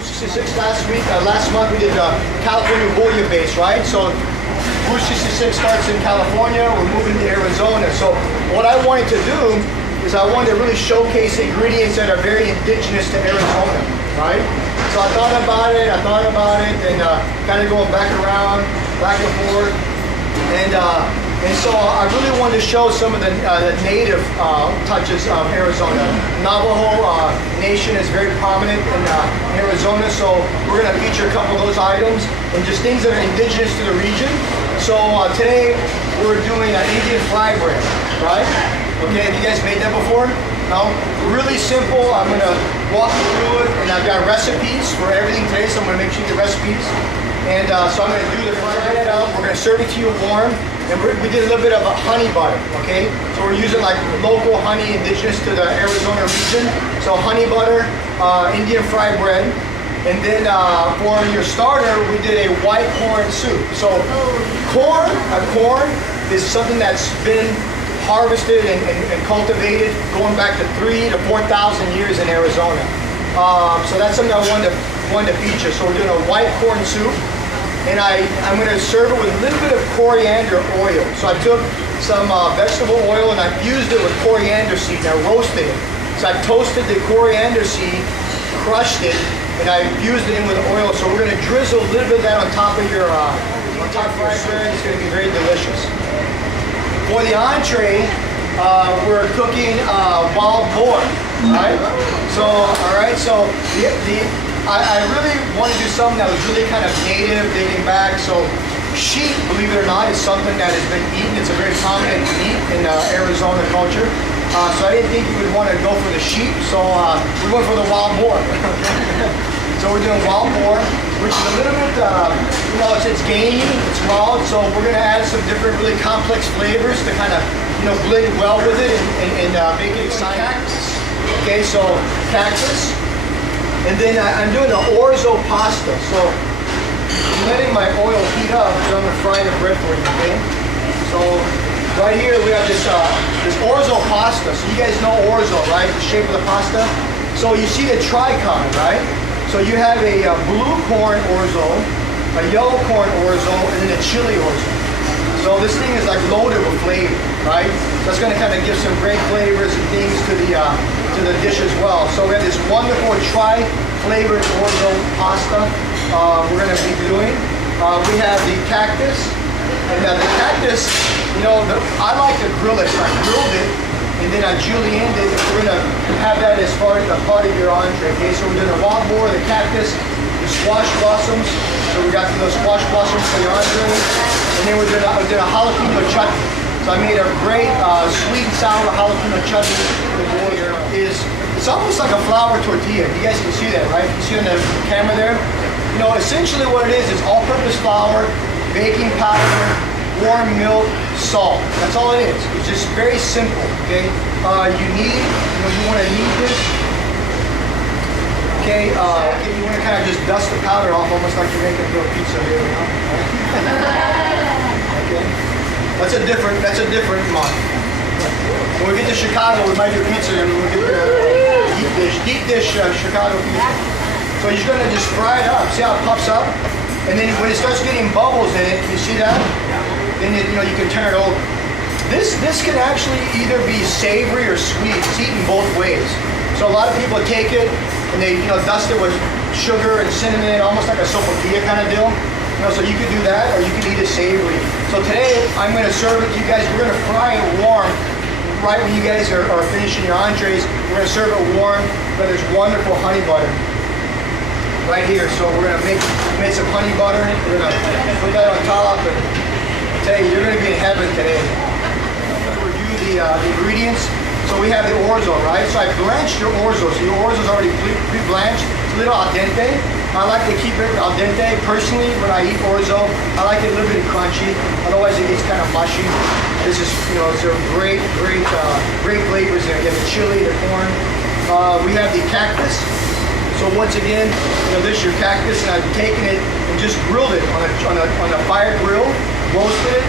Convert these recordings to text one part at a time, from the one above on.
Route 66 last month we did the California bouillabaisse, right? So Route 66 starts in California, we're moving to Arizona. So what I wanted to do is I wanted to really showcase ingredients that are very indigenous to Arizona, right? So I thought about it, and kind of going back and forth. And so I really wanted to show some of the native touches of Arizona. Navajo Nation is very prominent in Arizona, so we're going to feature a couple of those items and just things that are indigenous to the region. So today we're doing an Indian fry bread, right? Okay, have you guys made that before? No? Really simple. I'm going to walk you through it, and I've got recipes for everything today, so I'm going to make sure you get recipes. And so I'm going to do the fry it up. We're going to serve it to you warm. And we did a little bit of a honey butter, okay? So we're using like local honey indigenous to the Arizona region. So honey butter, Indian fried bread. And then for your starter, we did a white corn soup. So corn is something that's been harvested and cultivated going back to 3,000 to 4,000 years in Arizona. So that's something I wanted to feature. So we're doing a white corn soup. And I'm going to serve it with a little bit of coriander oil. So I took some vegetable oil and I fused it with coriander seed and I roasted it. So I toasted the coriander seed, crushed it, and I fused it in with oil. So we're going to drizzle a little bit of that on top of your fried bread. It's going to be very delicious. For the entree, we're cooking wild boar, right? So, all right, so I really want to do something that was really kind of native, dating back. So sheep, believe it or not, is something that has been eaten. It's a very prominent meat in Arizona culture. So I didn't think you would want to go for the sheep, so we went for the wild boar. So we're doing wild boar, which is a little bit, it's gamey, it's wild, so we're going to add some different really complex flavors to kind of, blend well with it and make it exciting. Okay, so cactus. And then I'm doing an orzo pasta. So I'm letting my oil heat up because I'm going to fry the bread for you, okay? So right here we have this orzo pasta. So you guys know orzo, right? The shape of the pasta. So you see the tricolor, right? So you have a blue corn orzo, a yellow corn orzo, and then a chili orzo. So this thing is like loaded with flavor, right? So it's going to kind of give some great flavors and things to the dish as well. So we have this wonderful tri-flavored orzo pasta we're going to be doing. We have the cactus. And the cactus, I like to grill it. So I grilled it and then I julienned it. We're going to have that as part of your entree. Okay, so we're doing the wild boar, the cactus, the squash blossoms. So we got those squash blossoms for your entree. And then we're doing a jalapeno chutney. So I made a great sweet and sour jalapeno chutney. It's almost like a flour tortilla. You guys can see that, right? You see on the camera there? Essentially what it is all-purpose flour, baking powder, warm milk, salt. That's all it is. It's just very simple, okay? You want to knead this. Okay, you want to kind of just dust the powder off almost like you're making a little pizza here, Okay. That's a different month. When we get to Chicago, we might do pizza and we'll get the deep dish Chicago pizza. So you're just gonna just fry it up. See how it puffs up? And then when it starts getting bubbles in it, you see that? Then you can turn it over. This can actually either be savory or sweet. It's eaten both ways. So a lot of people take it and they dust it with sugar and cinnamon, almost like a sopapilla kind of deal. So you could do that, or you could eat it savory. So today, I'm going to serve it to you guys. We're going to fry it warm right when you guys are finishing your entrees. We're going to serve it warm with this wonderful honey butter right here. So we're going to make some honey butter. We're going to put that on top. And I tell you, you're going to be in heaven today. Let's review the ingredients. So we have the orzo, right? So I blanched your orzo. So your orzo is already pre-blanched. It's a little al dente. I like to keep it al dente. Personally, when I eat orzo, I like it a little bit crunchy. Otherwise, it gets kind of mushy. This is, it's a great flavors there. You have the chili, the corn. We have the cactus. So once again, this is your cactus, and I've taken it and just grilled it on a fire grill, roasted it,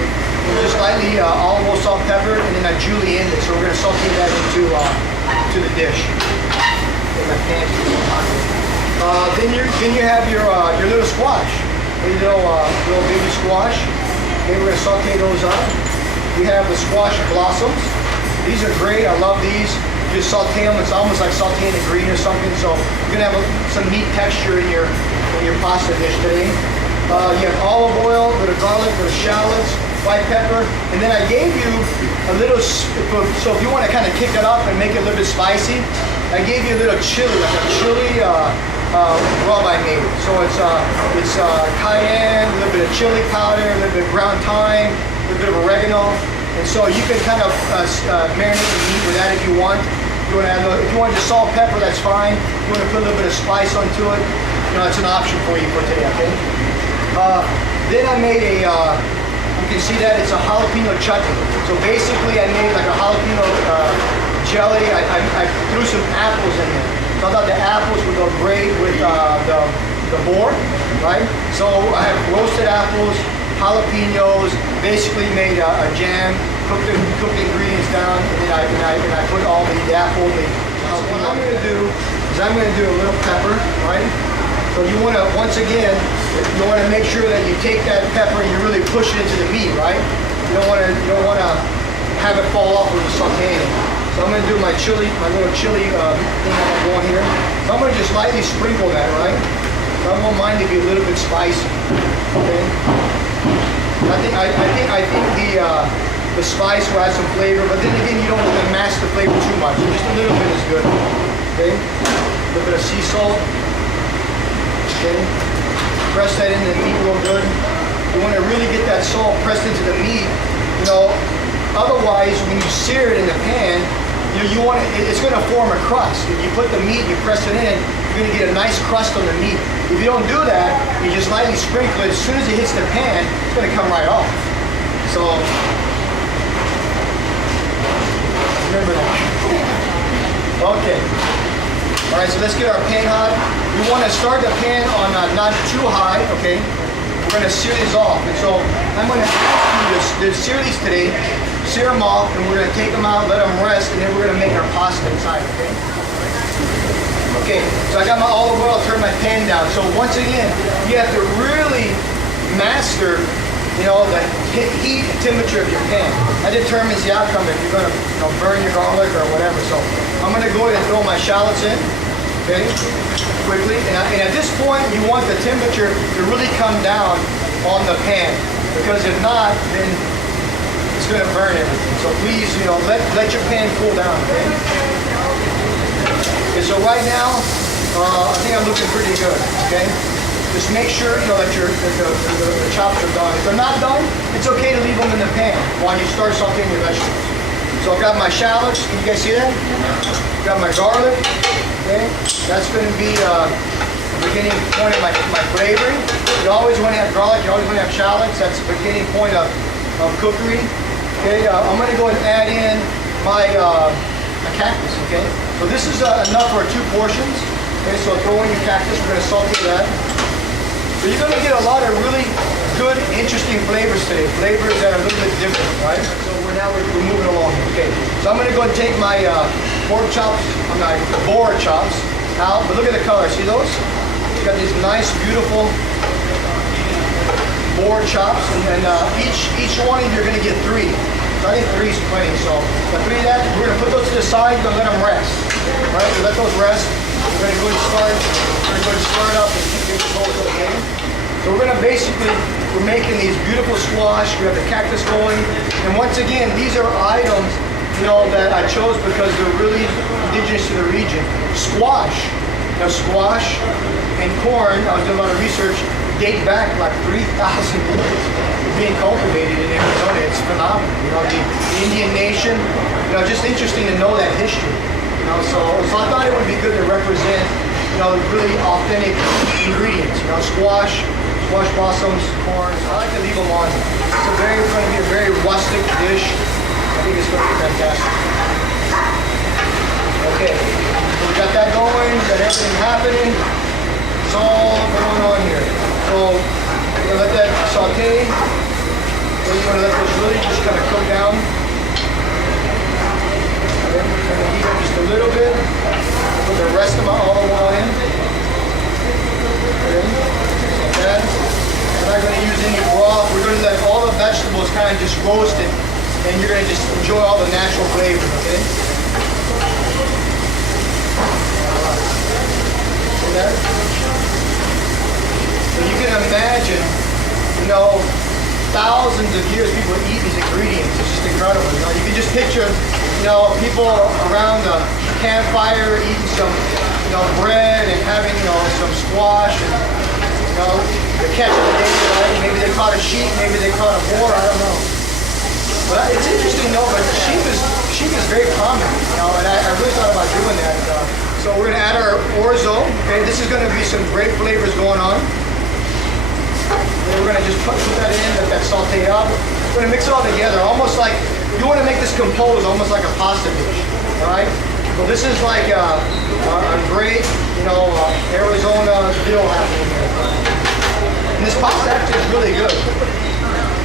with just lightly olive oil, salt, pepper, and then I julienned it. So we're going to saute that into the dish. In my pan. Then you have your little squash, little baby squash. Okay, we're gonna saute those up. We have the squash blossoms. These are great. I love these. You just saute them. It's almost like sauteing a green or something. So you're gonna have some meat texture in your pasta dish today. You have olive oil, a bit of garlic, a bit of shallots, white pepper, and then I gave you a little. So if you want to kind of kick it up and make it a little bit spicy, I gave you a little chili, like a chili rub I made. So it's cayenne, a little bit of chili powder, a little bit of ground thyme, a little bit of oregano, and so you can kind of marinate the meat with that if you want. If you want to salt, pepper, that's fine. If you want to put a little bit of spice onto it, it's an option for you for today. Okay. Then I made you can see that it's a jalapeno chutney. So basically I made like a jalapeno jelly. I threw some apples in there. So I thought the apples would go great with the boar, right? So I have roasted apples, jalapenos, basically made a jam, cooked the ingredients down, and then I put all the apple, so what I'm going to do is I'm going to do a little pepper, right? So you want to, once again, you want to make sure that you take that pepper and you really push it into the meat, right? You don't want to have it fall off with the sauteing. So I'm going to do my chili, my little chili thing I'm going here. So I'm going to just lightly sprinkle that, right? So I don't mind to be a little bit spicy. Okay. I think the spice will add some flavor, but then again, you don't want to mask the flavor too much. Just a little bit is good. Okay. A little bit of sea salt. Okay. Press that into the meat real good. You want to really get that salt pressed into the meat. Otherwise, when you sear it in the pan, it's going to form a crust. If you put the meat, you press it in, you're going to get a nice crust on the meat. If you don't do that, you just lightly sprinkle it. As soon as it hits the pan, it's going to come right off. So remember that. Okay. All right, so let's get our pan hot. We want to start the pan on not too high, okay? We're going to sear these off. And so I'm going to ask you to sear these today, sear them off, and we're going to take them out, let them rest, and then we're going to make our pasta inside, okay? Okay, so I got my olive oil, turn my pan down. So once again, you have to really master, the heat and temperature of your pan. That determines the outcome if you're going to burn your garlic or whatever. So I'm going to go ahead and throw my shallots in. Okay, quickly, and at this point you want the temperature to really come down on the pan, because if not, then it's going to burn everything. So please, let your pan cool down. Okay. Okay, so right now, I think I'm looking pretty good. Okay, just make sure that the chops are done. If they're not done, it's okay to leave them in the pan while you start sauteing your vegetables. So I've got my shallots. Can you guys see that? Got my garlic. Okay, that's going to be the beginning point of my flavoring. You always want to have garlic, you always want to have shallots. That's the beginning point of cookery. Okay, I'm going to go and add in my cactus. Okay, so this is enough for 2 portions. Okay, so throw in your cactus. We're going to saute that. So you're going to get a lot of really good, interesting flavors today. Flavors that are a little bit different, right? So we're moving along. Okay, so I'm going to go and take my pork chops, boar chops out, but look at the color. See those? You got these nice, beautiful boar chops, and each one of you are going to get 3. So I think 3 is plenty. So the 3 of that, we're going to put those to the side. We're going to let them rest. Right? We let those rest. We're going to go and start. We're going to start up and keep things going to the game. So we're going to we're making these beautiful squash. We have the cactus going, and once again, these are items that I chose because they're really indigenous to the region. Squash. Now squash and corn, I was doing a lot of research, date back like 3,000 years being cultivated in Arizona. It's phenomenal. The Indian nation, just interesting to know that history. So I thought it would be good to represent, really authentic ingredients. Squash blossoms, corn. So I like to leave them on. It's going to be a very rustic dish. I think it's going to be fantastic. Okay, so we got that going, we got everything happening. It's all going on here. So we're going to let that saute. We're going to let this really just kind of cook down. Okay, we're going to heat it just a little bit. Put the rest of my olive oil in. Okay? Okay? We're not going to use any broth. We're going to let all the vegetables kind of just roast it, and you're going to just enjoy all the natural flavors, okay? See that? So you can imagine, you know, thousands of years people eat these ingredients. It's just incredible. You know, you can just picture, you know, people around the campfire eating some, you know, bread and having, you know, some squash and, you know, the catch of the day, right? Maybe they caught a sheep, maybe they caught a boar, I don't know. But it's interesting though, but sheep is very common, you know, and I really thought about doing that. So we're gonna add our orzo, okay? This is gonna be some great flavors going on. And we're gonna just put that in, let that saute up. We're gonna mix it all together, almost like, you wanna make this compose almost like a pasta dish, all right? So this is like a great, you know, Arizona dill happening here. And this pasta actually is really good.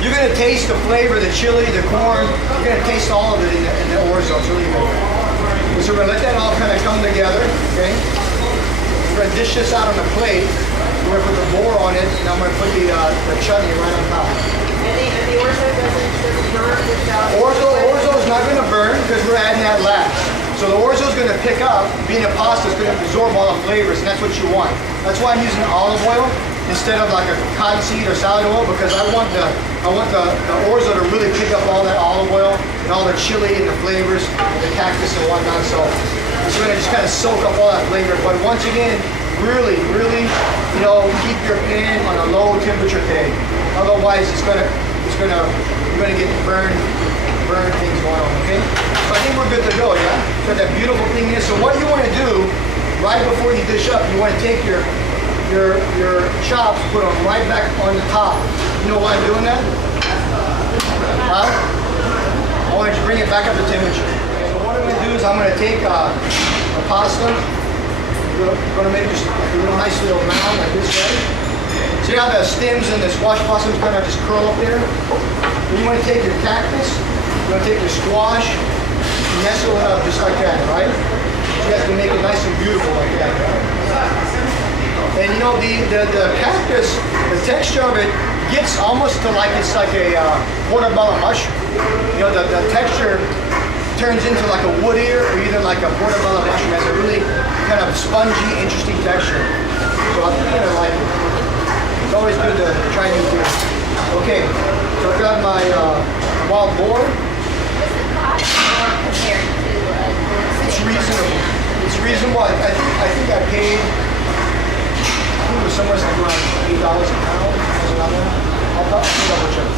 You're going to taste the flavor, the chili, the corn. You're going to taste all of it in the orzo. It's really good. So we're going to let that all kind of come together, okay? We're going to dish this out on a plate. We're going to put the boar on it, and I'm going to put the chutney right on top. And the orzo doesn't burn without... Orzo is not going to burn because we're adding that last. So the orzo is going to pick up, being a pasta, it's going to absorb all the flavors, and that's what you want. That's why I'm using olive oil instead of like a cottonseed or salad oil, because I want the orzo to really pick up all that olive oil and all the chili and the flavors, and the cactus and whatnot. So it's going to just kind of soak up all that flavor. But once again, really, you know, keep your pan on a low temperature pan. Otherwise, you're gonna get burn things going on. Okay. So I think we're good to go. Yeah. Got that beautiful thing here. So what you want to do right before you dish up, you want to take your chops, put them right back on the top. You know why I'm doing that? Huh? I want to bring it back up to temperature. So what I'm going to do is I'm going to take a pasta. We're going to make just a little nice little mound like this, right? See how the stems and the squash blossoms kind of just curl up there? Then you want to take your cactus, you're going to take your squash, nestle it up just like that, right? So you have to make it nice and beautiful like that, right? And you know, the cactus, the texture of it gets almost to like it's like a portobello mushroom. You know, the texture turns into like a wood ear or either like a portobello mushroom. It has a really kind of spongy, interesting texture. So I think I like it. It's always good to try new things. Okay, so I've got my wild boar. What's the cost compared to... It's reasonable. It's reasonable. I think I paid... I think it was somewhere like around $8 a pound. I'll double check.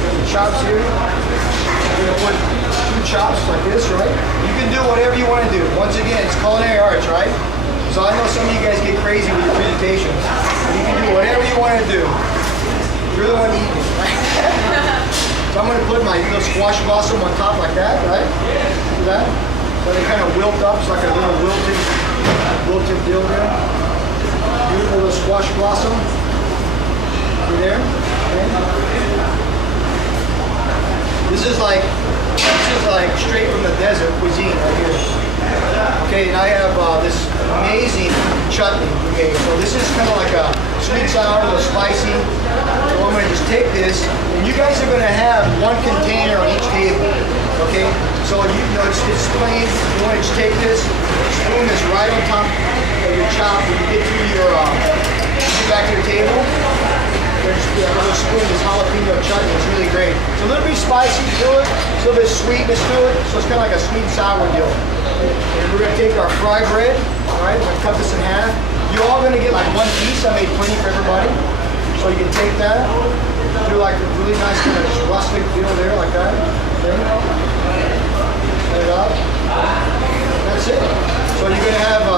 There's the chops here. We're going to put 2 chops like this, right? You can do whatever you want to do. Once again, it's culinary arts, right? So I know some of you guys get crazy with your presentations. You can do whatever you want to do. You're the one eating it, right? So I'm going to put my little squash blossom on top like that, right? See that? So they kind of wilt up. It's like a little wilted dill there. Beautiful little squash blossom. You there? Okay. This is like straight from the desert cuisine right here. Okay, and I have this amazing chutney we made. So this is kind of like a sweet sour, a little spicy. So I'm going to just take this, and you guys are going to have 1 container on each table. Okay, so you know it's plain. You want to just take this, spoon this right on top of your chop when you get to your get back to your table. There's a little spoon of this jalapeno chutney. It's really great. It's a little bit spicy to it, a little bit of sweetness to it, so it's kind of like a sweet and sour deal. And we're going to take our fry bread, all right? We're going to cut this in half. You're all going to get like 1 piece. I made plenty for everybody. So you can take that, do like a really nice kind of rustic deal there, like that. Okay. Set it up. That's it. So you're going to have,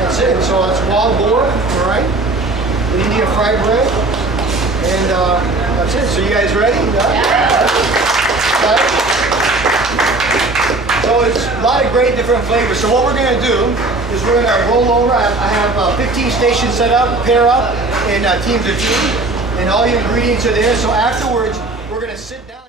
that's it. So it's wild boar, all right? Then you need a fried bread, and that's it. So you guys ready? Yeah. So it's a lot of great different flavors. So what we're going to do is we're going to roll over. I have 15 stations set up, pair up in teams of 2, and all your ingredients are there. So afterwards, we're going to sit down.